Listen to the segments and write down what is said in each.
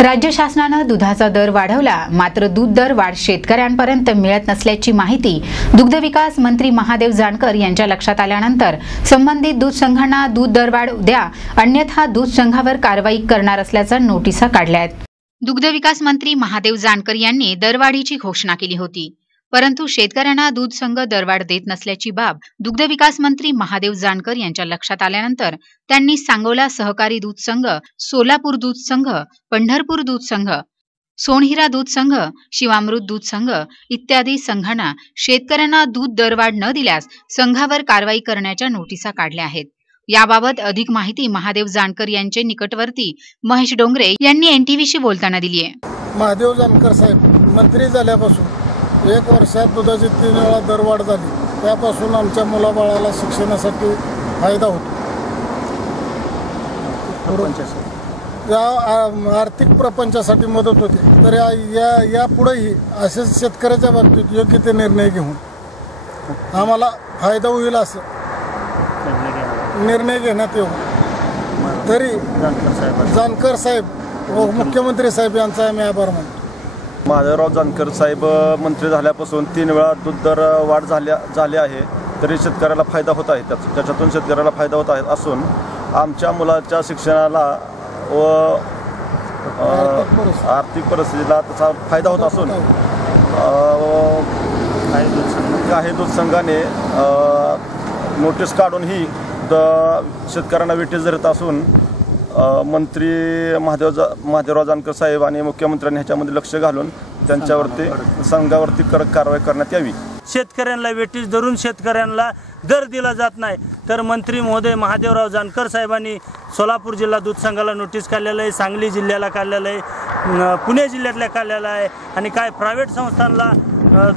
राज्य शासनाने दुधाचा दर वाढवला, मात्र दूध दर वाढ शेतकऱ्यांपर्यंत मिळत नसल्याची माहिती दुग्ध विकास मंत्री महादेव जानकर यांच्या लक्षात आल्यानंतर संबंधित दूध संघांना दूध दरवाढ द्या, अन्यथा दूध संघावर कारवाई करणार असल्याच्या नोटिसा काढल्या आहेत। दुग्ध विकास मंत्री महादेव जानकर यांनी दरवाढीची घोषणा केली होती, परंतु शेतकऱ्यांना दूध संघ दरवाढ देत नसल्याची बाब दुग्ध विकास मंत्री महादेव जानकर यांच्या लक्षात आल्यानंतर त्यांनी सांगोला सहकारी दूध संघ, सोलापूर दूध संघ, पंढरपूर दूध संघ, सोनहिरा दूध संघ, शिवामृत दूध संघ इत्यादी संघांना शेतकऱ्यांना दूध दरवाढ न दिल्यास संघावर कारवाई करण्याच्या नोटिसा काढल्या आहेत। याबाबत अधिक माहिती महादेव जानकर यांचे निकटवर्ती महेश डोंगरे यांनी एनटीव्हीशी बोलताना दिली आहे। महादेव जानकर साहेब मंत्री झाल्यापासून 1 वर्षात दुधाची 3 वेळा दरवाढ झाली, त्यापासून आमच्या मुलाबाळाला शिक्षणासाठी फायदा होतो। या आर्थिक प्रपंचासाठी मदत होते। तर यापुढेही असेच शेतकऱ्याच्या बाबतीत योग्य ते निर्णय घेऊन आम्हाला फायदा होईल असं निर्णय घेण्यात येऊ। तरी जानकर साहेब व मुख्यमंत्री साहेब यांचा आम्ही आभार मानतो। महादेवराव जानकर साहेब मंत्री झाल्यापासून 3 वेळा दूध दर वाढ झाली आहे, तरी शेतकऱ्याला फायदा होत आहे। त्याच्यातून शेतकऱ्याला फायदा होत आहे असून आमच्या मुलाच्या शिक्षणाला व आर्थिक परिस्थितीला त्याचा फायदा होत असून काही दूध संघाने नोटीस काढून ही शेतकऱ्यांना वेठीस धरत असून मंत्री महादेवराव जानकर साहेब आणि मुख्यमंत्र्यांनी ह्याच्यामध्ये लक्ष घालून त्यांच्यावरती संघावरती कडक कारवाई करण्यात यावी। शेतकऱ्यांना वेठीस धरून शेतकऱ्यांना दर दिला जात नाही, तर मंत्री महोदय महादेवराव जानकर साहेबांनी सोलापूर जिल्हा दूध संघाला नोटीस काढलेलं आहे, सांगली जिल्ह्याला काढलेलं आहे, पुणे जिल्ह्यातल्या काढलेलं आहे आणि काय प्रायव्हेट संस्थांना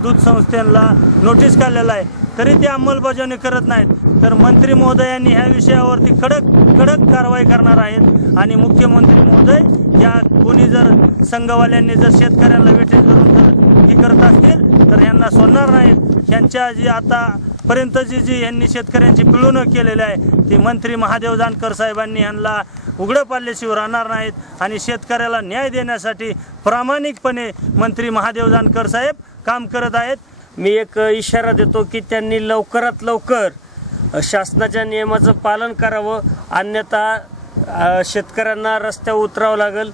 दूध संस्थांना नोटीस काढलेलं आहे, तरी ते अंमलबजावणी करत नाहीत। तर मंत्री महोदयांनी ह्या विषयावरती कडक कारवाई करणार आहेत आणि मुख्यमंत्री महोदय या कोणी जर संघवाल्यांनी जर शेतकऱ्यांना वेठीस धरून जर हे करत असतील तर यांना सोडणार नाहीत। ह्यांच्या जी आतापर्यंतची जी यांनी शेतकऱ्यांची पिळवणूक केलेली आहे ती मंत्री महादेव जानकर साहेबांनी यांना उघडं पाडल्याशिवाय राहणार नाहीत आणि शेतकऱ्याला न्याय देण्यासाठी प्रामाणिकपणे मंत्री महादेव जानकर साहेब काम करत आहेत। मी एक इशारा देतो की त्यांनी लवकरात लवकर शासनाच्या नियमाचं पालन करावं, अन्यथा शेतकऱ्यांना रस्त्यावर उतरावं लागेल।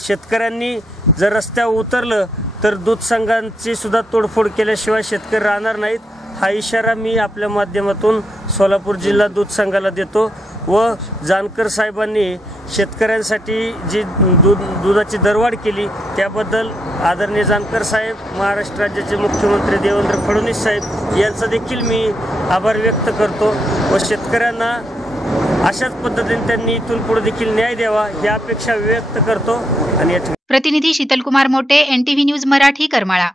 शेतकऱ्यांनी जर रस्त्यावर उतरलं तर दूध संघांची सुद्धा तोडफोड केल्याशिवाय शेतकरी राहणार नाहीत। हा इशारा मी आपल्या माध्यमातून सोलापूर जिल्हा दूध संघाला देतो व जानकर साहेबांनी शेतकऱ्यांसाठी जी दुधाची दरवाढ केली त्याबद्दल आदरणीय जानकर साहेब, महाराष्ट्र राज्याचे मुख्यमंत्री देवेंद्र फडणवीस साहेब यांचा देखील मी आभार व्यक्त करतो व शेतकऱ्यांना अशाच पद्धतीने त्यांनी इथून पुढे देखील न्याय द्यावा ही अपेक्षा व्यक्त करतो। आणि प्रतिनिधी शीतल कुमार मोटे, एनटीव्ही न्यूज मराठी, करमाळा।